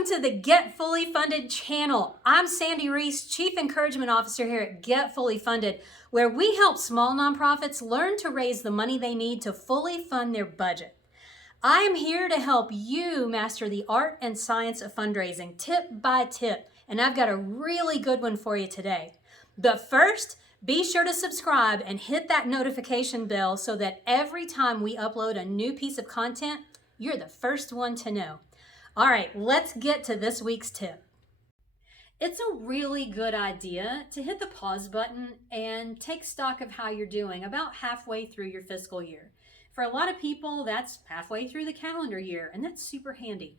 Welcome to the Get Fully Funded channel. I'm Sandy Reese, Chief Encouragement Officer here at Get Fully Funded, where we help small nonprofits learn to raise the money they need to fully fund their budget. I am here to help you master the art and science of fundraising tip by tip, and I've got a really good one for you today. But first, be sure to subscribe and hit that notification bell so that every time we upload a new piece of content, you're the first one to know. All right, let's get to this week's tip. It's a really good idea to hit the pause button and take stock of how you're doing about halfway through your fiscal year. For a lot of people, that's halfway through the calendar year, and that's super handy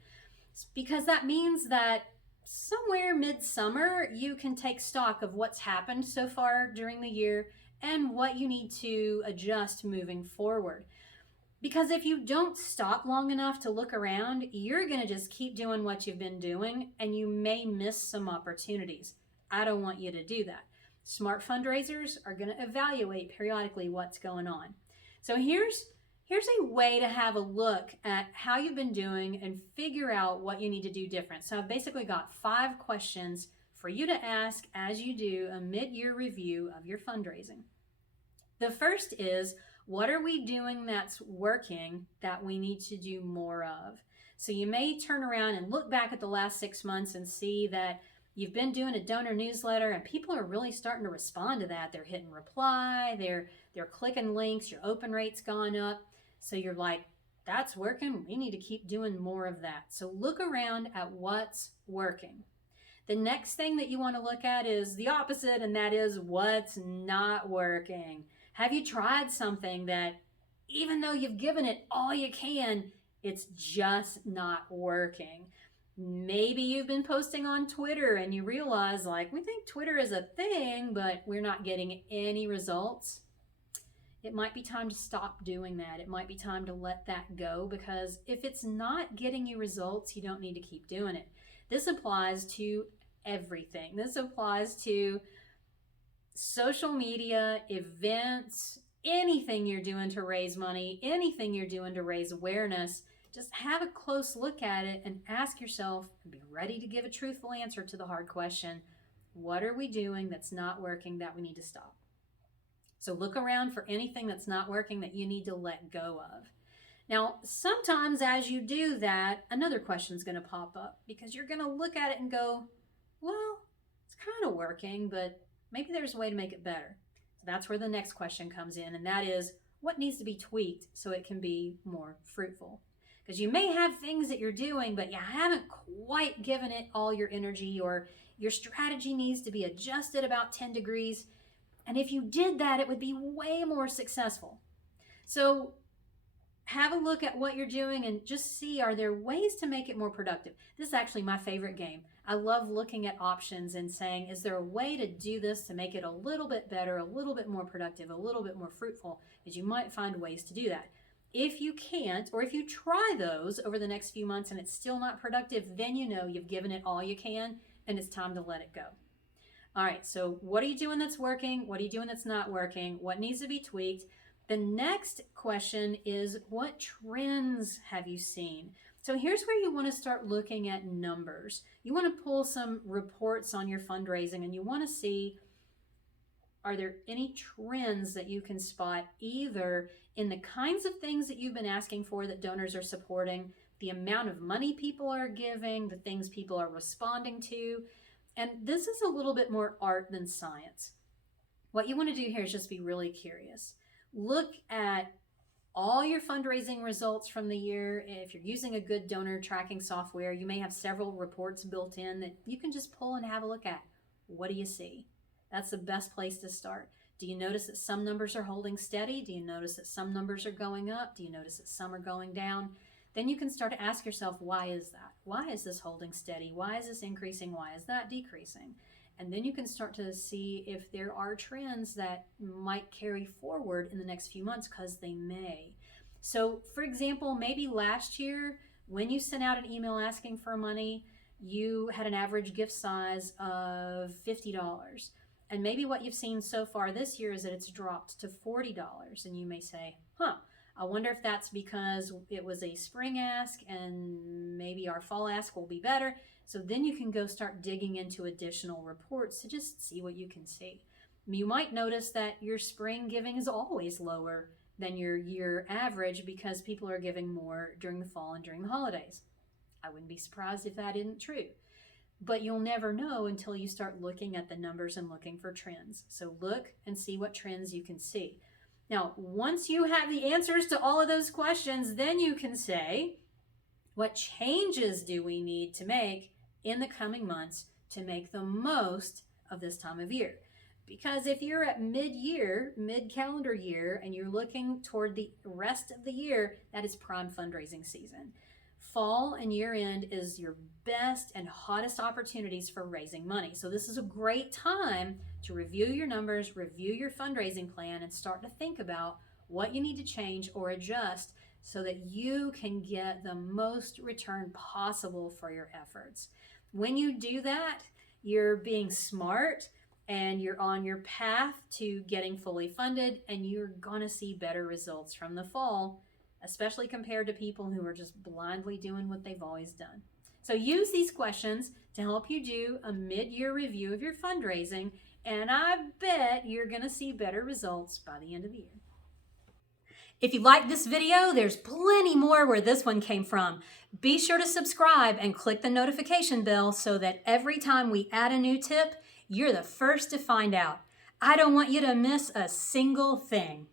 because that means that somewhere midsummer, you can take stock of what's happened so far during the year and what you need to adjust moving forward. Because if you don't stop long enough to look around, you're going to just keep doing what you've been doing and you may miss some opportunities. I don't want you to do that. Smart fundraisers are going to evaluate periodically what's going on. So here's a way to have a look at how you've been doing and figure out what you need to do different. So I've basically got 5 questions for you to ask as you do a mid-year review of your fundraising. The first is, what are we doing that's working that we need to do more of? So you may turn around and look back at the last 6 months and see that you've been doing a donor newsletter and people are really starting to respond to that. They're hitting reply, they're clicking links, your open rate's gone up. So you're like, that's working. We need to keep doing more of that. So look around at what's working. The next thing that you want to look at is the opposite, and that is what's not working. Have you tried something that even though you've given it all you can, it's just not working? Maybe you've been posting on Twitter and you realize, like, we think Twitter is a thing, but we're not getting any results. It might be time to stop doing that. It might be time to let that go, because if it's not getting you results, you don't need to keep doing it. This applies to everything. This applies to social media, events, anything you're doing to raise money, anything you're doing to raise awareness. Just have a close look at it and ask yourself, and be ready to give a truthful answer to the hard question: what are we doing that's not working that we need to stop? So look around for anything that's not working that you need to let go of. Now, sometimes as you do that, another question is going to pop up, because you're going to look at it and go, well, it's kind of working, but maybe there's a way to make it better. So that's where the next question comes in, and that is, what needs to be tweaked so it can be more fruitful? Because you may have things that you're doing, but you haven't quite given it all your energy, or your strategy needs to be adjusted about 10 degrees. And if you did that, it would be way more successful. So have a look at what you're doing and just see, are there ways to make it more productive? This is actually my favorite game. I love looking at options and saying, is there a way to do this to make it a little bit better, a little bit more productive, a little bit more fruitful? Because you might find ways to do that. If you can't, or if you try those over the next few months and it's still not productive, then you know you've given it all you can and it's time to let it go. All right, so what are you doing that's working? What are you doing that's not working? What needs to be tweaked? The next question is, what trends have you seen? So here's where you want to start looking at numbers. You want to pull some reports on your fundraising, and you want to see, are there any trends that you can spot, either in the kinds of things that you've been asking for that donors are supporting, the amount of money people are giving, the things people are responding to. And this is a little bit more art than science. What you want to do here is just be really curious. Look at all your fundraising results from the year. If you're using a good donor tracking software, you may have several reports built in that you can just pull and have a look at. What do you see? That's the best place to start. Do you notice that some numbers are holding steady? Do you notice that some numbers are going up? Do you notice that some are going down? Then you can start to ask yourself, why is that? Why is this holding steady? Why is this increasing? Why is that decreasing? And then you can start to see if there are trends that might carry forward in the next few months, because they may. So for example, maybe last year when you sent out an email asking for money, you had an average gift size of $50. And maybe what you've seen so far this year is that it's dropped to $40. And you may say, I wonder if that's because it was a spring ask and maybe our fall ask will be better. So then you can go start digging into additional reports to just see what you can see. You might notice that your spring giving is always lower than your year average because people are giving more during the fall and during the holidays. I wouldn't be surprised if that isn't true. But you'll never know until you start looking at the numbers and looking for trends. So look and see what trends you can see. Now, once you have the answers to all of those questions, then you can say, what changes do we need to make in the coming months to make the most of this time of year? Because if you're at mid-year, mid-calendar year, and you're looking toward the rest of the year, that is prime fundraising season. Fall and year-end is your best and hottest opportunities for raising money. So this is a great time to review your numbers, review your fundraising plan, and start to think about what you need to change or adjust so that you can get the most return possible for your efforts. When you do that, you're being smart and you're on your path to getting fully funded, and you're going to see better results from the fall, especially compared to people who are just blindly doing what they've always done. So use these questions to help you do a mid-year review of your fundraising, and I bet you're going to see better results by the end of the year. If you like this video, there's plenty more where this one came from. Be sure to subscribe and click the notification bell so that every time we add a new tip, you're the first to find out. I don't want you to miss a single thing.